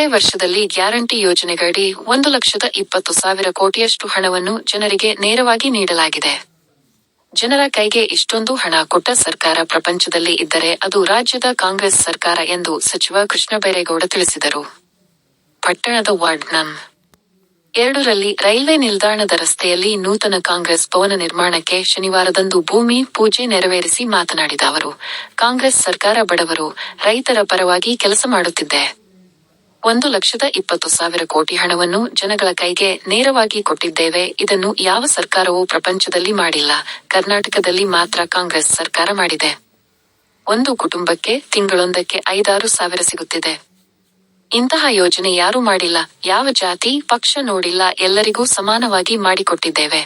ಒಂದೂವರೆ ವರ್ಷದಲ್ಲಿ ಗ್ಯಾರಂಟಿ ಯೋಜನೆಗಳಡಿ 1,20,000 ಕೋಟಿಯಷ್ಟು ಹಣವನ್ನು ಜನರಿಗೆ ನೇರವಾಗಿ ನೀಡಲಾಗಿದೆ. ಜನರ ಕೈಗೆ ಇಷ್ಟೊಂದು ಹಣ ಕೊಟ್ಟ ಸರ್ಕಾರ ಪ್ರಪಂಚದಲ್ಲಿ ಇದ್ದರೆ ಅದು ರಾಜ್ಯದ ಕಾಂಗ್ರೆಸ್ ಸರ್ಕಾರ ಎಂದು ಸಚಿವ ಕೃಷ್ಣ ಬೈರೇಗೌಡ ತಿಳಿಸಿದರು. ಪಟ್ಟಣದ ವಾರ್ಡ್ ನಂ. 2ರಲ್ಲಿ ರೈಲ್ವೆ ನಿಲ್ದಾಣದ ರಸ್ತೆಯಲ್ಲಿ ನೂತನ ಕಾಂಗ್ರೆಸ್ ಭವನ ನಿರ್ಮಾಣಕ್ಕೆ ಶನಿವಾರದಂದು ಭೂಮಿ ಪೂಜೆ ನೆರವೇರಿಸಿ ಮಾತನಾಡಿದ ಅವರು, ಕಾಂಗ್ರೆಸ್ ಸರ್ಕಾರ ಬಡವರು, ರೈತರ ಪರವಾಗಿ ಕೆಲಸ ಮಾಡುತ್ತಿದೆ. 1,20,000 ಕೋಟಿ ಹಣವನ್ನು ಜನಗಳ ಕೈಗೆ ನೇರವಾಗಿ ಕೊಟ್ಟಿದ್ದೇವೆ. ಇದನ್ನು ಯಾವ ಸರ್ಕಾರವೂ ಪ್ರಪಂಚದಲ್ಲಿ ಮಾಡಿಲ್ಲ. ಕರ್ನಾಟಕದಲ್ಲಿ ಮಾತ್ರ ಕಾಂಗ್ರೆಸ್ ಸರ್ಕಾರ ಮಾಡಿದೆ. ಒಂದು ಕುಟುಂಬಕ್ಕೆ ತಿಂಗಳೊಂದಕ್ಕೆ 5-6 ಸಾವಿರ ಸಿಗುತ್ತಿದೆ. ಇಂತಹ ಯೋಜನೆ ಯಾರೂ ಮಾಡಿಲ್ಲ. ಯಾವ ಜಾತಿ, ಪಕ್ಷ ನೋಡಿಲ್ಲ. ಎಲ್ಲರಿಗೂ ಸಮಾನವಾಗಿ ಮಾಡಿಕೊಟ್ಟಿದ್ದೇವೆ.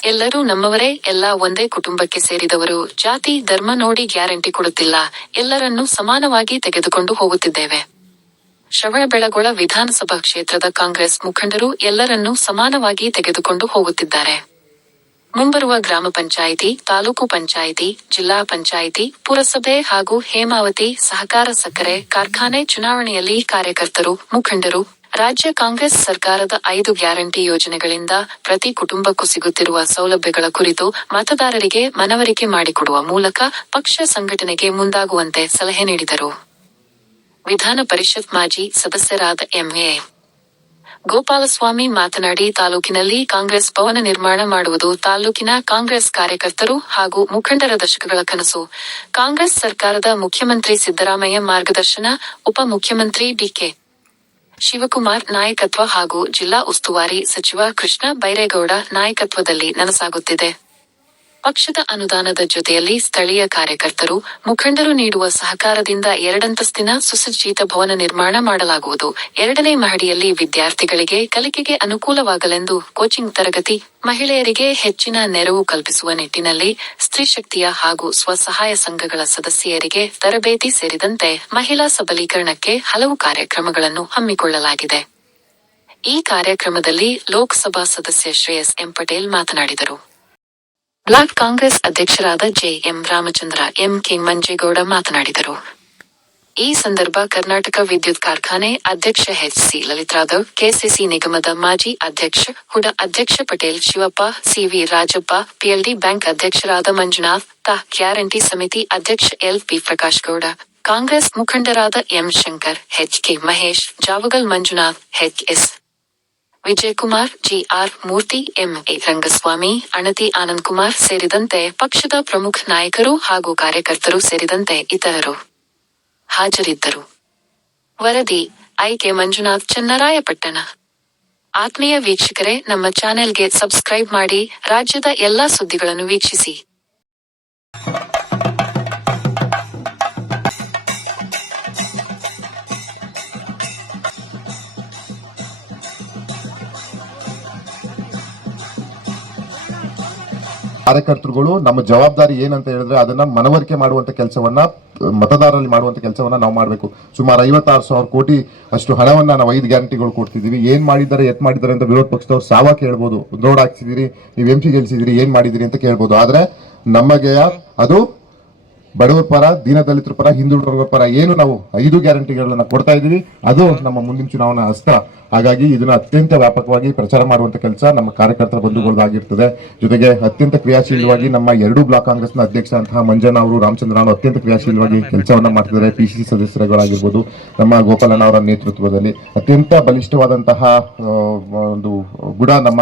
ಎಲ್ಲರೂ ನಮ್ಮವರೇ, ಎಲ್ಲ ಒಂದೇ ಕುಟುಂಬಕ್ಕೆ ಸೇರಿದವರು. ಜಾತಿ, ಧರ್ಮ ನೋಡಿ ಗ್ಯಾರಂಟಿ ಕೊಡುತ್ತಿಲ್ಲ. ಎಲ್ಲರನ್ನೂ ಸಮಾನವಾಗಿ ತೆಗೆದುಕೊಂಡು ಹೋಗುತ್ತಿದ್ದೇವೆ. ಶ್ರವಣಬೆಳಗೊಳ ವಿಧಾನಸಭಾ ಕ್ಷೇತ್ರದ ಕಾಂಗ್ರೆಸ್ ಮುಖಂಡರು ಎಲ್ಲರನ್ನೂ ಸಮಾನವಾಗಿ ತೆಗೆದುಕೊಂಡು ಹೋಗುತ್ತಿದ್ದಾರೆ. ಮುಂಬರುವ ಗ್ರಾಮ ಪಂಚಾಯಿತಿ, ತಾಲೂಕು ಪಂಚಾಯಿತಿ, ಜಿಲ್ಲಾ ಪಂಚಾಯಿತಿ, ಪುರಸಭೆ ಹಾಗೂ ಹೇಮಾವತಿ ಸಹಕಾರ ಸಕ್ಕರೆ ಕಾರ್ಖಾನೆ ಚುನಾವಣೆಯಲ್ಲಿ ಕಾರ್ಯಕರ್ತರು, ಮುಖಂಡರು, ರಾಜ್ಯ ಕಾಂಗ್ರೆಸ್ ಸರ್ಕಾರದ 5 ಗ್ಯಾರಂಟಿ ಯೋಜನೆಗಳಿಂದ ಪ್ರತಿ ಕುಟುಂಬಕ್ಕೂ ಸಿಗುತ್ತಿರುವ ಸೌಲಭ್ಯಗಳ ಕುರಿತು ಮತದಾರರಿಗೆ ಮನವರಿಕೆ ಮಾಡಿಕೊಡುವ ಮೂಲಕ ಪಕ್ಷ ಸಂಘಟನೆಗೆ ಮುಂದಾಗುವಂತೆ ಸಲಹೆ ನೀಡಿದರು. ವಿಧಾನ ಪರಿಷತ್ ಮಾಜಿ ಸದಸ್ಯರಾದ ಎಂ.ಎ. ಗೋಪಾಲಸ್ವಾಮಿ ಮಾತನಾಡಿ, ತಾಲೂಕಿನಲ್ಲಿ ಕಾಂಗ್ರೆಸ್ ಭವನ ನಿರ್ಮಾಣ ಮಾಡುವುದು ತಾಲೂಕಿನ ಕಾಂಗ್ರೆಸ್ ಕಾರ್ಯಕರ್ತರು ಹಾಗೂ ಮುಖಂಡರ ದಶಕಗಳ ಕನಸು. ಕಾಂಗ್ರೆಸ್ ಸರ್ಕಾರದ ಮುಖ್ಯಮಂತ್ರಿ ಸಿದ್ದರಾಮಯ್ಯ ಮಾರ್ಗದರ್ಶನ, ಉಪ ಮುಖ್ಯಮಂತ್ರಿ ಡಿ.ಕೆ. ಶಿವಕುಮಾರ್ ನಾಯಕತ್ವ ಹಾಗೂ ಜಿಲ್ಲಾ ಉಸ್ತುವಾರಿ ಸಚಿವ ಕೃಷ್ಣ ಬೈರೇಗೌಡ ನಾಯಕತ್ವದಲ್ಲಿ ನನಸಾಗುತ್ತಿದೆ. ಪಕ್ಷದ ಅನುದಾನದ ಜೊತೆಯಲ್ಲಿ ಸ್ಥಳೀಯ ಕಾರ್ಯಕರ್ತರು, ಮುಖಂಡರು ನೀಡುವ ಸಹಕಾರದಿಂದ 2 ಅಂತಸ್ತಿನ ಸುಸಜ್ಜಿತ ಭವನ ನಿರ್ಮಾಣ ಮಾಡಲಾಗುವುದು. 2ನೇ ಮಹಡಿಯಲ್ಲಿ ವಿದ್ಯಾರ್ಥಿಗಳಿಗೆ ಕಲಿಕೆಗೆ ಅನುಕೂಲವಾಗಲೆಂದು ಕೋಚಿಂಗ್ ತರಗತಿ, ಮಹಿಳೆಯರಿಗೆ ಹೆಚ್ಚಿನ ನೆರವು ಕಲ್ಪಿಸುವ ನಿಟ್ಟಿನಲ್ಲಿ ಸ್ತ್ರೀಶಕ್ತಿಯ ಹಾಗೂ ಸ್ವಸಹಾಯ ಸಂಘಗಳ ಸದಸ್ಯರಿಗೆ ತರಬೇತಿ ಸೇರಿದಂತೆ ಮಹಿಳಾ ಸಬಲೀಕರಣಕ್ಕೆ ಹಲವು ಕಾರ್ಯಕ್ರಮಗಳನ್ನು ಹಮ್ಮಿಕೊಳ್ಳಲಾಗಿದೆ. ಈ ಕಾರ್ಯಕ್ರಮದಲ್ಲಿ ಲೋಕಸಭಾ ಸದಸ್ಯ ಶ್ರೇಯಸ್ ಎಂ. ಪಟೇಲ್ ಮಾತನಾಡಿದರು. ಬ್ಲಾಕ್ ಕಾಂಗ್ರೆಸ್ ಅಧ್ಯಕ್ಷರಾದ ಜೆ.ಎಂ. ರಾಮಚಂದ್ರ, ಎಂ.ಕೆ. ಮಂಜೇಗೌಡ ಮಾತನಾಡಿದರು. ಈ ಸಂದರ್ಭ ಕರ್ನಾಟಕ ವಿದ್ಯುತ್ ಕಾರ್ಖಾನೆ ಅಧ್ಯಕ್ಷ ಎಚ್.ಸಿ. ಲಲಿತರಾಘವ್, ಕೆಸಿಸಿ ನಿಗಮದ ಮಾಜಿ ಅಧ್ಯಕ್ಷ ಹುಡ ಅಧ್ಯಕ್ಷ Patel Shivappa, CV. Rajappa, PLD bank ಅಧ್ಯಕ್ಷರಾದ ಮಂಜುನಾಥ್, ತಾ ಗ್ಯಾರಂಟಿ ಸಮಿತಿ ಅಧ್ಯಕ್ಷ ಎಲ್.ಪಿ. ಪ್ರಕಾಶ್ಗೌಡ, ಕಾಂಗ್ರೆಸ್ ಮುಖಂಡರಾದ M. Shankar, HK. Mahesh, Javagal Manjunath, ಎಚ್.ಎಸ್. Vijayakumar, G R. ಮೂರ್ತಿ, ಎಂ.ಎ. ರಂಗಸ್ವಾಮಿ, ಅಣತಿ ಆನಂದಕುಮಾರ್ ಸೇರಿದಂತೆ ಪಕ್ಷದ ಪ್ರಮುಖ ನಾಯಕರು ಹಾಗೂ ಕಾರ್ಯಕರ್ತರು ಸೇರಿದಂತೆ ಇತರರು ಹಾಜರಿದ್ದರು. ವರದಿ ಐ.ಕೆ. ಮಂಜುನಾಥ್, ಚನ್ನರಾಯಪಟ್ಟಣ. ಆತ್ಮೀಯ ವೀಕ್ಷಕರೇ, ನಮ್ಮ ಚಾನೆಲ್ಗೆ ಸಬ್ಸ್ಕ್ರೈಬ್ ಮಾಡಿ, ರಾಜ್ಯದ ಎಲ್ಲಾ ಸುದ್ದಿಗಳನ್ನು ವೀಕ್ಷಿಸಿ. ಕಾರ್ಯಕರ್ತರುಗಳು ನಮ್ಮ ಜವಾಬ್ದಾರಿ ಏನಂತ ಹೇಳಿದ್ರೆ ಅದನ್ನ ಮನವರಿಕೆ ಮಾಡುವಂತ ಕೆಲಸವನ್ನ, ಮತದಾರರಲ್ಲಿ ಮಾಡುವಂತ ಕೆಲಸವನ್ನ ನಾವು ಮಾಡಬೇಕು. ಸುಮಾರು 56,000 ಕೋಟಿ ಅಷ್ಟು ಹಣವನ್ನ ನಾವು 5 ಗ್ಯಾರಂಟಿಗಳು ಕೊಡ್ತಿದೀವಿ. ಏನ್ ಮಾಡಿದ್ದಾರೆ, ಎತ್ ಮಾಡಿದ್ದಾರೆ ಅಂತ ವಿರೋಧ ಪಕ್ಷದವ್ರು ಸಾವ ಕೇಳ್ಬೋದು. ರೋಡ್ ಹಾಕ್ಸಿದಿರಿ, ನೀವು ಎಂಪಿ ಗೆಲ್ಸಿದಿರಿ, ಏನ್ ಮಾಡಿದಿರಿ ಅಂತ ಕೇಳ್ಬೋದು. ಆದ್ರೆ ನಮಗೆ ಅದು ಬಡವರ ಪರ, ದೀನದಲಿತರ ಪರ, ಹಿಂದುಳಿದವರ ಪರ ಏನು ನಾವು 5 ಗ್ಯಾರಂಟಿಗಳನ್ನ ಕೊಡ್ತಾ ಇದೀವಿ, ಅದು ನಮ್ಮ ಮುಂದಿನ ಚುನಾವಣಾ ಅಸ್ತ್ರ. ಹಾಗಾಗಿ ಇದನ್ನ ಅತ್ಯಂತ ವ್ಯಾಪಕವಾಗಿ ಪ್ರಚಾರ ಮಾಡುವಂತ ಕೆಲಸ ನಮ್ಮ ಕಾರ್ಯಕರ್ತರ ಬಂಧುಗಳಾಗಿರ್ತದೆ. ಜೊತೆಗೆ ಅತ್ಯಂತ ಕ್ರಿಯಾಶೀಲವಾಗಿ ನಮ್ಮ 2 ಬ್ಲಾಕ್ ಕಾಂಗ್ರೆಸ್ನ ಅಧ್ಯಕ್ಷ ಅಂತಹ ಮಂಜಣ್ಣ ಅವರು, ರಾಮಚಂದ್ರ ಅವರು ಅತ್ಯಂತ ಕ್ರಿಯಾಶೀಲವಾಗಿ ಕೆಲಸವನ್ನ ಮಾಡ್ತಿದ್ದಾರೆ. ಪಿಸಿಸಿ ಸದಸ್ಯರುಗಳಾಗಿರ್ಬೋದು, ನಮ್ಮ ಗೋಪಾಲಣ್ಣ ಅವರ ನೇತೃತ್ವದಲ್ಲಿ ಅತ್ಯಂತ ಬಲಿಷ್ಠವಾದಂತಹ ಒಂದು ಗುಣ ನಮ್ಮ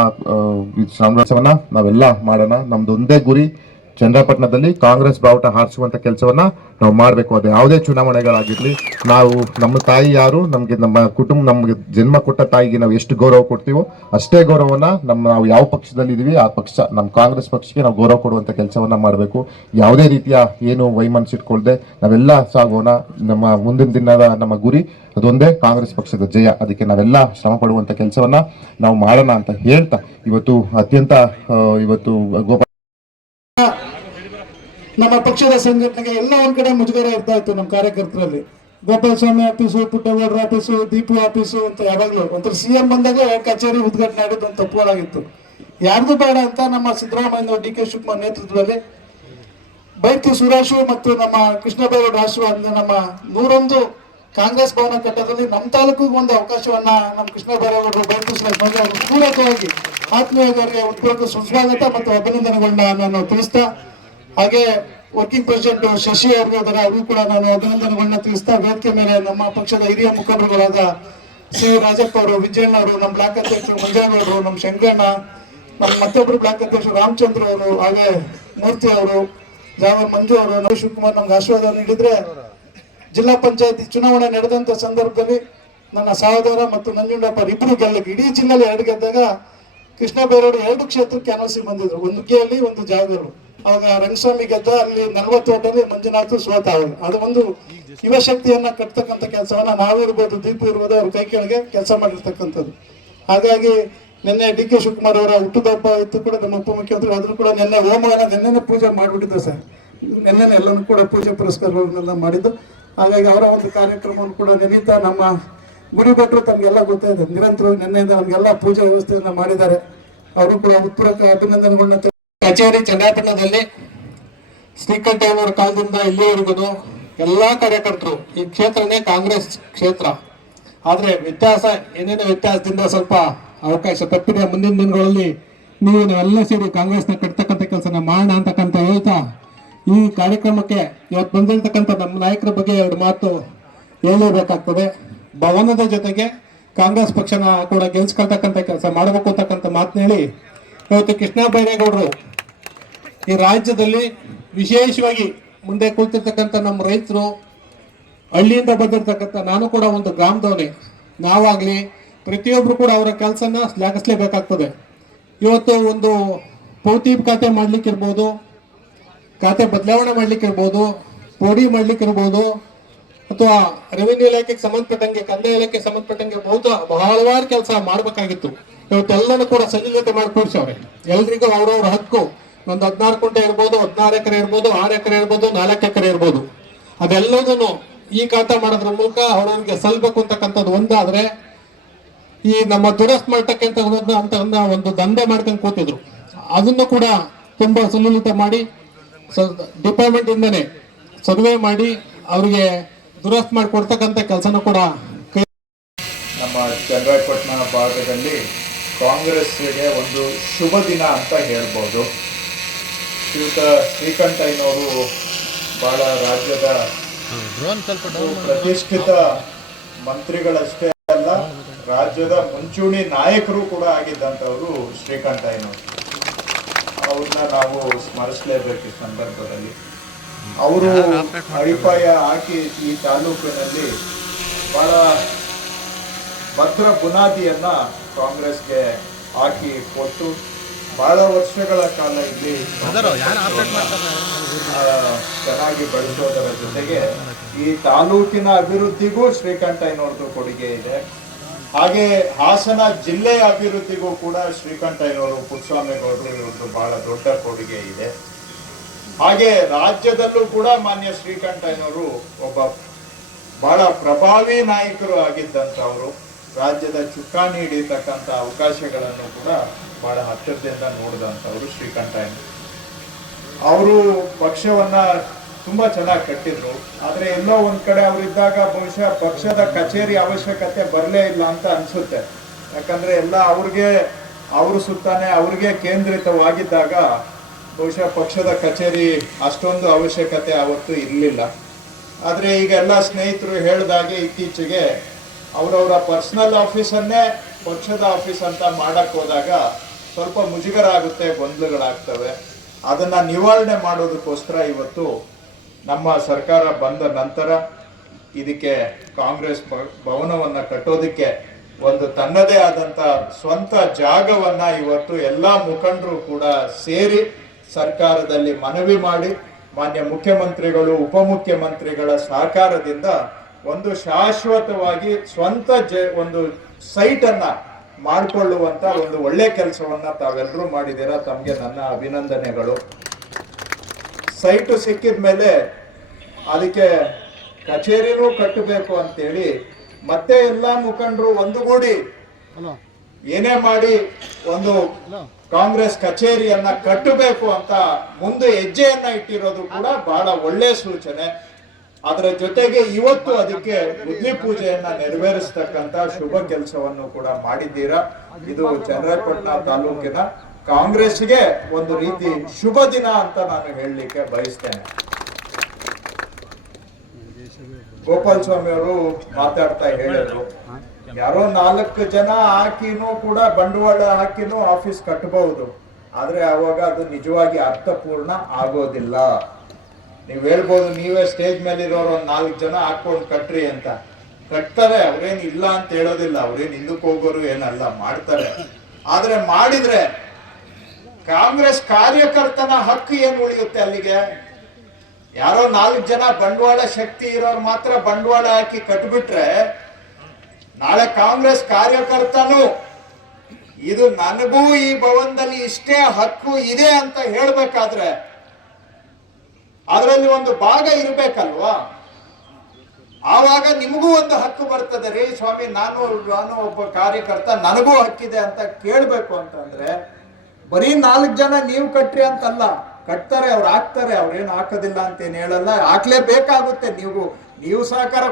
ಸಂಘರ್ಷವನ್ನ ನಾವೆಲ್ಲ ಮಾಡೋಣ. ನಮ್ದು ಒಂದೇ ಗುರಿ, ಚನ್ನರಾಯಪಟ್ಟಣದಲ್ಲಿ ಕಾಂಗ್ರೆಸ್ ಬಾವುಟ ಹಾರಿಸುವಂತ ಕೆಲಸವನ್ನ ನಾವು ಮಾಡಬೇಕು. ಅದು ಯಾವುದೇ ಚುನಾವಣೆಗಳಾಗಿರ್ಲಿ, ನಾವು ನಮ್ಮ ತಾಯಿ ಯಾರು, ನಮ್ಗೆ ನಮ್ಮ ಕುಟುಂಬ, ನಮ್ಗೆ ಜನ್ಮ ಕೊಟ್ಟ ತಾಯಿಗೆ ನಾವು ಎಷ್ಟು ಗೌರವ ಕೊಡ್ತೀವೋ ಅಷ್ಟೇ ಗೌರವನ ನಾವು ಯಾವ ಪಕ್ಷದಲ್ಲಿ ಇದೀವಿ ಆ ಪಕ್ಷ, ನಮ್ಮ ಕಾಂಗ್ರೆಸ್ ಪಕ್ಷಕ್ಕೆ ನಾವು ಗೌರವ ಕೊಡುವಂತ ಕೆಲಸವನ್ನ ಮಾಡಬೇಕು. ಯಾವುದೇ ರೀತಿಯ ಏನು ವೈಮನಸ್ಸಿಟ್ಕೊಳ್ದೆ ನಾವೆಲ್ಲ ಸಾಗೋಣ. ನಮ್ಮ ಮುಂದಿನ ದಿನದ ನಮ್ಮ ಗುರಿ ಅದೊಂದೇ, ಕಾಂಗ್ರೆಸ್ ಪಕ್ಷದ ಜಯ. ಅದಕ್ಕೆ ನಾವೆಲ್ಲ ಶ್ರಮ ಪಡುವಂತ ಕೆಲಸವನ್ನ ನಾವು ಮಾಡೋಣ ಅಂತ ಹೇಳ್ತಾ ಇವತ್ತು ಅತ್ಯಂತ ಗೋಪಾಲ ನಮ್ಮ ಪಕ್ಷದ ಸಂಘಟನೆಗೆ ಎಲ್ಲ ಒಂದ್ ಕಡೆ ಮುಜುಗರ ಇರ್ತಾ ಇತ್ತು ನಮ್ಮ ಕಾರ್ಯಕರ್ತರಲ್ಲಿ. ಗೋಪಾಲಸ್ವಾಮಿ ಆಫೀಸು, ಪುಟ್ಟಗೌಡರ ಆಫೀಸು, ದೀಪು ಆಫೀಸು ಅಂತ ಯಾವಾಗಲೂ ಒಂಥರ ಸಿಎಂ ಬಂದಾಗ ಕಚೇರಿ ಉದ್ಘಾಟನೆ ಆಡಿದ್ದು ಒಂದು ತಪ್ಪುಗಳಾಗಿತ್ತು. ಯಾರ್ದು ಬೇಡ ಅಂತ ನಮ್ಮ ಸಿದ್ದರಾಮಯ್ಯ, ಡಿ.ಕೆ. ಶಿವಕುಮಾರ್ ನೇತೃತ್ವದಲ್ಲಿ ಬೈತಿ ಸುರೇಶು ಮತ್ತು ನಮ್ಮ ಕೃಷ್ಣ ಬೈರೇಗೌಡ ನಮ್ಮ 101 ಕಾಂಗ್ರೆಸ್ ಭವನ ಕಟ್ಟೋದ್ರಲ್ಲಿ ನಮ್ಮ ತಾಲೂಕಿಗೆ ಒಂದು ಅವಕಾಶವನ್ನ ನಮ್ಮ ಕೃಷ್ಣ ಬೈರೇಗೌಡರು ಬಯಲಿಸಿದ ಬಗ್ಗೆ ಅವರು ಪೂರಕವಾಗಿ ಆತ್ಮೀಯವಾಗಿ ಅವರಿಗೆ ಉತ್ಪೂರ್ವಕ ಸುಸ್ವಾಗತ ಮತ್ತು ಅಭಿನಂದನೆಗಳನ್ನ ನಾನು ತಿಳಿಸ್ತಾ, ಹಾಗೆ ವರ್ಕಿಂಗ್ ಪ್ರೆಸಿಡೆಂಟ್ ಶಶಿ ಅವ್ರಿಗೂ ಅದರ ಅವ್ರಿಗೂ ಕೂಡ ನಾನು ಅಭಿನಂದನೆಗಳನ್ನ ತಿಳಿಸ್ತಾ, ವೇದಿಕೆ ಮೇಲೆ ನಮ್ಮ ಪಕ್ಷದ ಹಿರಿಯ ಮುಖಂಡರುಗಳಾದ ಸಿ ರಾಜಪ್ಪ ಅವರು, ವಿಜಯಣ್ಣ ಅವರು, ನಮ್ಮ ಬ್ಲಾಕ್ ಅಧ್ಯಕ್ಷರು ಮಂಜೇಗೌಡರು, ನಮ್ಮ ಶಂಕರಣ್ಣ, ನಮ್ಮ ಮತ್ತೊಬ್ಬರು ಬ್ಲಾಕ್ ಅಧ್ಯಕ್ಷರು ರಾಮಚಂದ್ರ ಅವರು, ಹಾಗೆ ಮೂರ್ತಿ ಅವರು, ಜಾವರ್ ಮಂಜು ಅವರು, ನರೇಶ್ ಶಿವಕುಮಾರ್ ನಮ್ಗೆ ಆಶೀರ್ವಾದ ನೀಡಿದ್ರೆ, ಜಿಲ್ಲಾ ಪಂಚಾಯತಿ ಚುನಾವಣೆ ನಡೆದಂತ ಸಂದರ್ಭದಲ್ಲಿ ನನ್ನ ಸಹೋದರ ಮತ್ತು ನಂಜುಂಡಪ್ಪ ಇಬ್ಬರು ಗೆಲ್ಲಕ್ಕೆ ಇಡೀ ಜಿಲ್ಲೆಯಲ್ಲಿ 2 ಗೆದ್ದಾಗ ಕೃಷ್ಣ ಬೈರೇಗೌಡರು 2 ಕ್ಷೇತ್ರಕ್ಕೆ ಕ್ಯಾನ್ವಸಿ ಬಂದಿದ್ರು, ಒಂದು ಗೆಯಲ್ಲಿ ಒಂದು ಜಾಗರು. ಆವಾಗ ರಂಗಸ್ವಾಮಿ ಗೆದ್ದ, ಅಲ್ಲಿ 40 ಓಟಲ್ಲಿ ಮಂಜುನಾಥ್ ಸೋತ. ಅದು ಒಂದು ಯುವ ಶಕ್ತಿಯನ್ನ ಕಟ್ತಕ್ಕಂಥ ಕೆಲಸವನ್ನ ನಾವಿರ್ಬೋದು, ದೀಪು ಇರ್ಬೋದು, ಅವ್ರ ಕೈ ಕೆಳಗೆ ಕೆಲಸ ಮಾಡಿರ್ತಕ್ಕಂಥದ್ದು. ಹಾಗಾಗಿ ನಿನ್ನೆ ಡಿ ಕೆ ಶಿವಕುಮಾರ್ ಅವರ ಹುಟ್ಟುಹಬ್ಬ ಇತ್ತು ಕೂಡ ನಮ್ಮ ಉಪಮುಖ್ಯಮಂತ್ರಿ, ಆದ್ರೂ ಕೂಡ ನಿನ್ನೆ ಹೋಮವನ್ನ ನಿನ್ನೆ ಪೂಜೆ ಮಾಡಿಬಿಟ್ಟಿದ್ರು ಸರ್. ನಿನ್ನೆ ಎಲ್ಲನೂ ಕೂಡ ಪೂಜೆ ಪುರಸ್ಕಾರಗಳನ್ನೆಲ್ಲ ಮಾಡಿದ್ದು. ಹಾಗಾಗಿ ಅವರ ಒಂದು ಕಾರ್ಯಕ್ರಮವನ್ನು ಕೂಡ ನೆನೀತಾ ನಮ್ಮ ಗುಡಿ ಭಟ್ರು ತಮಗೆಲ್ಲ ಗೊತ್ತಾಯಿದೆ, ನಿರಂತರ ನಿನ್ನೆಯಿಂದ ನಮಗೆಲ್ಲ ಪೂಜಾ ವ್ಯವಸ್ಥೆಯನ್ನ ಮಾಡಿದ್ದಾರೆ. ಅವರು ಕೂಡ ಉತ್ಪೂರ್ವಕ ಅಭಿನಂದನೆಗಳನ್ನ. ಕಚೇರಿ ಚನ್ನಪಟ್ಟಣದಲ್ಲಿ ಶ್ರೀಕಂಠಯ್ಯನವರ ಕಾಲದಿಂದ ಇಲ್ಲಿವರೆಗೂ ಎಲ್ಲಾ ಕಾರ್ಯಕರ್ತರು, ಈ ಕ್ಷೇತ್ರನೇ ಕಾಂಗ್ರೆಸ್ ಕ್ಷೇತ್ರ, ಆದ್ರೆ ವ್ಯತ್ಯಾಸ ಏನೇನೋ ವ್ಯತ್ಯಾಸದಿಂದ ಸ್ವಲ್ಪ ಅವಕಾಶ ತಪ್ಪಿದೆ. ಮುಂದಿನ ದಿನಗಳಲ್ಲಿ ನೀವು ನಾವೆಲ್ಲ ಸೇರಿ ಕಾಂಗ್ರೆಸ್ನ ಕಟ್ತಕ್ಕಂಥ ಕೆಲಸನ ಮಾಡೋಣ ಅಂತಕ್ಕಂಥ ಹೇಳ್ತಾ, ಈ ಕಾರ್ಯಕ್ರಮಕ್ಕೆ ಇವತ್ತು ಬಂದಿರತಕ್ಕಂಥ ನಮ್ಮ ನಾಯಕರ ಬಗ್ಗೆ 2 ಮಾತು ಹೇಳಲೇಬೇಕಾಗ್ತದೆ. ಭವನದ ಜೊತೆಗೆ ಕಾಂಗ್ರೆಸ್ ಪಕ್ಷನ ಕೂಡ ಗೆಲ್ಸ್ಕೊಳ್ತಕ್ಕಂಥ ಕೆಲಸ ಮಾಡಬೇಕು ಅಂತಕ್ಕಂಥ ಮಾತನ್ನ ಹೇಳಿ, ಇವತ್ತು ಕೃಷ್ಣ ಬೈರೇಗೌಡರು ಈ ರಾಜ್ಯದಲ್ಲಿ ವಿಶೇಷವಾಗಿ ಮುಂದೆ ಕೂತಿರ್ತಕ್ಕಂಥ ನಮ್ಮ ರೈತರು, ಹಳ್ಳಿಯಿಂದ ಬಂದಿರತಕ್ಕಂಥ ನಾನು ಕೂಡ ಒಂದು ಗ್ರಾಮದವನೇ, ನಾವಾಗ್ಲಿ ಪ್ರತಿಯೊಬ್ರು ಕೂಡ ಅವರ ಕೆಲಸನ ಶ್ಲಾಘಿಸಲೇಬೇಕಾಗ್ತದೆ. ಇವತ್ತು ಒಂದು ಪೌತಿ ಖಾತೆ ಮಾಡ್ಲಿಕ್ಕಿರ್ಬೋದು, ಖಾತೆ ಬದಲಾವಣೆ ಮಾಡ್ಲಿಕ್ಕಿರ್ಬೋದು, ಪೋಡಿ ಮಾಡ್ಲಿಕ್ಕಿರ್ಬೋದು, ಅಥವಾ ರೆವಿನ್ಯೂ ಇಲಾಖೆಗೆ ಸಂಬಂಧಪಟ್ಟಂಗೆ, ಕಂದಾಯ ಇಲಾಖೆಗೆ ಸಂಬಂಧಪಟ್ಟಂಗೆ ಬಹಳವಾರು ಕೆಲಸ ಮಾಡಬೇಕಾಗಿತ್ತು. ಇವತ್ತೆಲ್ಲನೂ ಕೂಡ ಸಂಯೋಜನೆ ಮಾಡಿ ಕೂರಿಸವ್ರೆ. ಎಲ್ರಿಗೂ ಅವ್ರವ್ರ ಹಕ್ಕು, ಒಂದು 16 ಕುಂಟೆ ಇರ್ಬೋದು, 16 ಎಕರೆ ಇರ್ಬೋದು, 6 ಎಕರೆ ಇರ್ಬೋದು, 4 ಎಕರೆ ಇರ್ಬೋದು, ಅದೆಲ್ಲದನ್ನು ಈ ಖಾತಾ ಮಾಡೋದ್ರ ಮೂಲಕ ಅವ್ರವ್ರಿಗೆ ಸಲ್ಬೇಕು ಅಂತಕ್ಕಂಥದ್ದು ಒಂದಾದ್ರೆ, ಈ ನಮ್ಮ ದುರಸ್ತ್ ಮಾಡ್ತಕ್ಕಂಥ ಒಂದು ದಂಧೆ ಮಾಡ್ಕೊಂಡು ಕೂತಿದ್ರು, ಅದನ್ನು ಕೂಡ ತುಂಬಾ ಸುಲಲಿತ ಮಾಡಿ ಡಿಪಾರ್ಟ್ಮೆಂಟ್ ಇಂದನೇ ಸರ್ವೆ ಮಾಡಿ ಅವರಿಗೆ ದುರಸ್ತ್ ಮಾಡಿಕೊಡ್ತಕ್ಕಂಥ ಕೆಲಸನೂ ಕೂಡ ನಮ್ಮ ಚನ್ನರಾಯಪಟ್ಟಣ ಭಾಗದಲ್ಲಿ ಕಾಂಗ್ರೆಸ್ಗೆ ಒಂದು ಶುಭ ದಿನ ಅಂತ ಹೇಳ್ಬೋದು. ಶ್ರೀಯುತ ಶ್ರೀಕಂಠಯ್ಯನವರು ಬಹಳ ರಾಜ್ಯದ ಪ್ರತಿಷ್ಠಿತ ಮಂತ್ರಿಗಳಷ್ಟೇ ಅಲ್ಲ, ರಾಜ್ಯದ ಮುಂಚೂಣಿ ನಾಯಕರು ಕೂಡ ಆಗಿದ್ದಂಥವರು ಶ್ರೀಕಂಠಯ್ಯನವರು. ಅವ್ರನ್ನ ನಾವು ಸ್ಮರಿಸಲೇಬೇಕು ಈ ಸಂದರ್ಭದಲ್ಲಿ. ಅವರು ಅಡಿಪಾಯ ಹಾಕಿ ಈ ತಾಲೂಕಿನಲ್ಲಿ ಬಹಳ ಭದ್ರ ಬುನಾದಿಯನ್ನ ಕಾಂಗ್ರೆಸ್ಗೆ ಹಾಕಿ ಕೊಟ್ಟು ಬಹಳ ವರ್ಷಗಳ ಕಾಲ ಇಲ್ಲಿ ಚೆನ್ನಾಗಿ ಬೆಳೆಸೋದರ ಜೊತೆಗೆ ಈ ತಾಲೂಕಿನ ಅಭಿವೃದ್ಧಿಗೂ ಶ್ರೀಕಂಠಯ್ಯನವ್ರದ್ದು ಕೊಡುಗೆ ಇದೆ. ಹಾಗೆ ಹಾಸನ ಜಿಲ್ಲೆಯ ಅಭಿವೃದ್ಧಿಗೂ ಕೂಡ ಶ್ರೀಕಂಠಯ್ಯನವರು, ಪುಟ್ಟಸ್ವಾಮಿಗೌಡರು ಇವ್ರದ್ದು ಬಹಳ ದೊಡ್ಡ ಕೊಡುಗೆ ಇದೆ. ಹಾಗೆ ರಾಜ್ಯದಲ್ಲೂ ಕೂಡ ಮಾನ್ಯ ಶ್ರೀಕಂಠಯ್ಯನವರು ಒಬ್ಬ ಬಹಳ ಪ್ರಭಾವಿ ನಾಯಕರು ಆಗಿದ್ದಂಥವ್ರು. ರಾಜ್ಯದ ಚುಕ್ಕಾಣಿ ಹಿಡಿಯತಕ್ಕಂಥ ಅವಕಾಶಗಳನ್ನು ಕೂಡ ಬಹಳ ಹತ್ತಿರದಿಂದ ನೋಡಿದಂಥವ್ರು ಶ್ರೀಕಂಠಯ್ಯ. ಅವರು ಪಕ್ಷವನ್ನ ತುಂಬಾ ಚೆನ್ನಾಗಿ ಕಟ್ಟಿದ್ರು. ಆದ್ರೆ ಎಲ್ಲೋ ಒಂದ್ ಕಡೆ ಅವರಿದ್ದಾಗ ಬಹುಶಃ ಪಕ್ಷದ ಕಚೇರಿ ಅವಶ್ಯಕತೆ ಬರಲೇ ಇಲ್ಲ ಅಂತ ಅನ್ಸುತ್ತೆ. ಯಾಕಂದ್ರೆ ಎಲ್ಲ ಅವ್ರ ಸುತ್ತಾನೆ ಅವ್ರಿಗೆ ಕೇಂದ್ರಿತವಾಗಿದ್ದಾಗ ಬಹುಶಃ ಪಕ್ಷದ ಕಚೇರಿ ಅಷ್ಟೊಂದು ಅವಶ್ಯಕತೆ ಅವತ್ತು ಇರಲಿಲ್ಲ. ಆದ್ರೆ ಈಗ ಎಲ್ಲ ಸ್ನೇಹಿತರು ಹೇಳಿದಾಗೆ ಇತ್ತೀಚೆಗೆ ಅವರವರ ಪರ್ಸನಲ್ ಆಫೀಸನ್ನೇ ಪಕ್ಷದ ಆಫೀಸ್ ಅಂತ ಮಾಡಕ್ ಹೋದಾಗ ಸ್ವಲ್ಪ ಮುಜುಗರ ಆಗುತ್ತೆ, ಗೊಂದಲಗಳಾಗ್ತವೆ. ಅದನ್ನ ನಿವಾರಣೆ ಮಾಡೋದಕ್ಕೋಸ್ಕರ ಇವತ್ತು ನಮ್ಮ ಸರ್ಕಾರ ಬಂದ ನಂತರ ಇದಕ್ಕೆ ಕಾಂಗ್ರೆಸ್ ಭವನವನ್ನ ಕಟ್ಟೋದಕ್ಕೆ ಒಂದು ತನ್ನದೇ ಆದಂತ ಸ್ವಂತ ಜಾಗವನ್ನ ಇವತ್ತು ಎಲ್ಲಾ ಮುಖಂಡರು ಕೂಡ ಸೇರಿ ಸರ್ಕಾರದಲ್ಲಿ ಮನವಿ ಮಾಡಿ ಮಾನ್ಯ ಮುಖ್ಯಮಂತ್ರಿಗಳು, ಉಪಮುಖ್ಯಮಂತ್ರಿಗಳ ಸಹಕಾರದಿಂದ ಒಂದು ಶಾಶ್ವತವಾಗಿ ಸ್ವಂತ ಒಂದು ಸೈಟ್ ಅನ್ನ ಮಾಡಿಕೊಳ್ಳುವಂತ ಒಂದು ಒಳ್ಳೆ ಕೆಲಸವನ್ನ ತಾವೆಲ್ಲರೂ ಮಾಡಿದ್ದೀರಾ. ತಮಗೆ ನನ್ನ ಅಭಿನಂದನೆಗಳು. ಸೈಟು ಸಿಕ್ಕಿದ ಮೇಲೆ ಅದಕ್ಕೆ ಕಚೇರಿನೂ ಕಟ್ಟಬೇಕು ಅಂತೇಳಿ ಮತ್ತೆ ಎಲ್ಲಾ ಮುಖಂಡರು ಒಂದುಗೂಡಿ ಏನೇ ಮಾಡಿ ಒಂದು ಕಾಂಗ್ರೆಸ್ ಕಚೇರಿಯನ್ನ ಕಟ್ಟಬೇಕು ಅಂತ ಮುಂದೆ ಹೆಜ್ಜೆಯನ್ನ ಇಟ್ಟಿರೋದು ಕೂಡ ಬಹಳ ಒಳ್ಳೆ ಸೂಚನೆ. ಅದರ ಜೊತೆಗೆ ಇವತ್ತು ಅದಕ್ಕೆ ಗುದ್ಲಿ ಪೂಜೆಯನ್ನ ನೆರವೇರಿಸ್ತಕ್ಕಂತ ಶುಭ ಕೆಲಸವನ್ನು ಕೂಡ ಮಾಡಿದ್ದೀರಾ. ಇದು ಚನ್ನರಾಯಪಟ್ಟಣ ತಾಲೂಕಿನ ಕಾಂಗ್ರೆಸ್ಗೆ ಒಂದು ರೀತಿ ಶುಭ ದಿನ ಅಂತ ನಾನು ಹೇಳಲಿಕ್ಕೆ ಬಯಸ್ತೇನೆ. ಗೋಪಾಲ್ ಸ್ವಾಮಿ ಅವರು ಮಾತಾಡ್ತಾ ಹೇಳಿದ್ರು, ಯಾರೋ 4 ಜನ ಹಾಕಿನೂ ಕೂಡ ಬಂಡವಾಳ ಹಾಕಿನೂ ಆಫೀಸ್ ಕಟ್ಟಬಹುದು, ಆದ್ರೆ ಅವಾಗ ಅದು ನಿಜವಾಗಿ ಅರ್ಥಪೂರ್ಣ ಆಗೋದಿಲ್ಲ. ನೀವ್ ಹೇಳ್ಬೋದು, ನೀವೇ ಸ್ಟೇಜ್ ಮೇಲೆ ಇರೋರು 4 ಜನ ಹಾಕೊಂಡು ಕಟ್ರಿ ಅಂತ. ಕಟ್ತಾರೆ, ಅವ್ರೇನ್ ಇಲ್ಲ ಅಂತ ಹೇಳೋದಿಲ್ಲ, ಅವ್ರೇನ್ ಹಿಂದಕ್ಕೆ ಹೋಗೋರು ಏನಲ್ಲ, ಮಾಡ್ತಾರೆ. ಆದ್ರೆ ಮಾಡಿದ್ರೆ ಕಾಂಗ್ರೆಸ್ ಕಾರ್ಯಕರ್ತನ ಹಕ್ಕು ಏನ್ ಉಳಿಯುತ್ತೆ ಅಲ್ಲಿಗೆ? ಯಾರೋ 4 ಜನ ಬಂಡವಾಳ ಶಕ್ತಿ ಇರೋರು ಮಾತ್ರ ಬಂಡವಾಳ ಹಾಕಿ ಕಟ್ಬಿಟ್ರೆ, ನಾಳೆ ಕಾಂಗ್ರೆಸ್ ಕಾರ್ಯಕರ್ತನು ಇದು ನನಗೂ ಈ ಭವನದಲ್ಲಿ ಇಷ್ಟೇ ಹಕ್ಕು ಇದೆ ಅಂತ ಹೇಳ್ಬೇಕಾದ್ರೆ ಅದರಲ್ಲಿ ಒಂದು ಭಾಗ ಇರ್ಬೇಕಲ್ವಾ? ಆವಾಗ ನಿಮಗೂ ಒಂದು ಹಕ್ಕು ಬರ್ತದೆ. ರೀ ಸ್ವಾಮಿ, ನಾನು ಒಬ್ಬ ಕಾರ್ಯಕರ್ತ, ನನಗೂ ಹಕ್ಕಿದೆ ಅಂತ ಕೇಳ್ಬೇಕು ಅಂತಂದ್ರೆ ಬರೀ 4 ಜನ ನೀವು ಕಟ್ರಿ ಅಂತಲ್ಲ, ಕಟ್ತಾರೆ, ಅವ್ರು ಹಾಕ್ತಾರೆ, ಅವ್ರೇನು ಹಾಕೋದಿಲ್ಲ ಅಂತೇನು ಹೇಳಲ್ಲ, ಹಾಕ್ಲೇಬೇಕಾಗುತ್ತೆ. ನೀವು ಸಹಕಾರ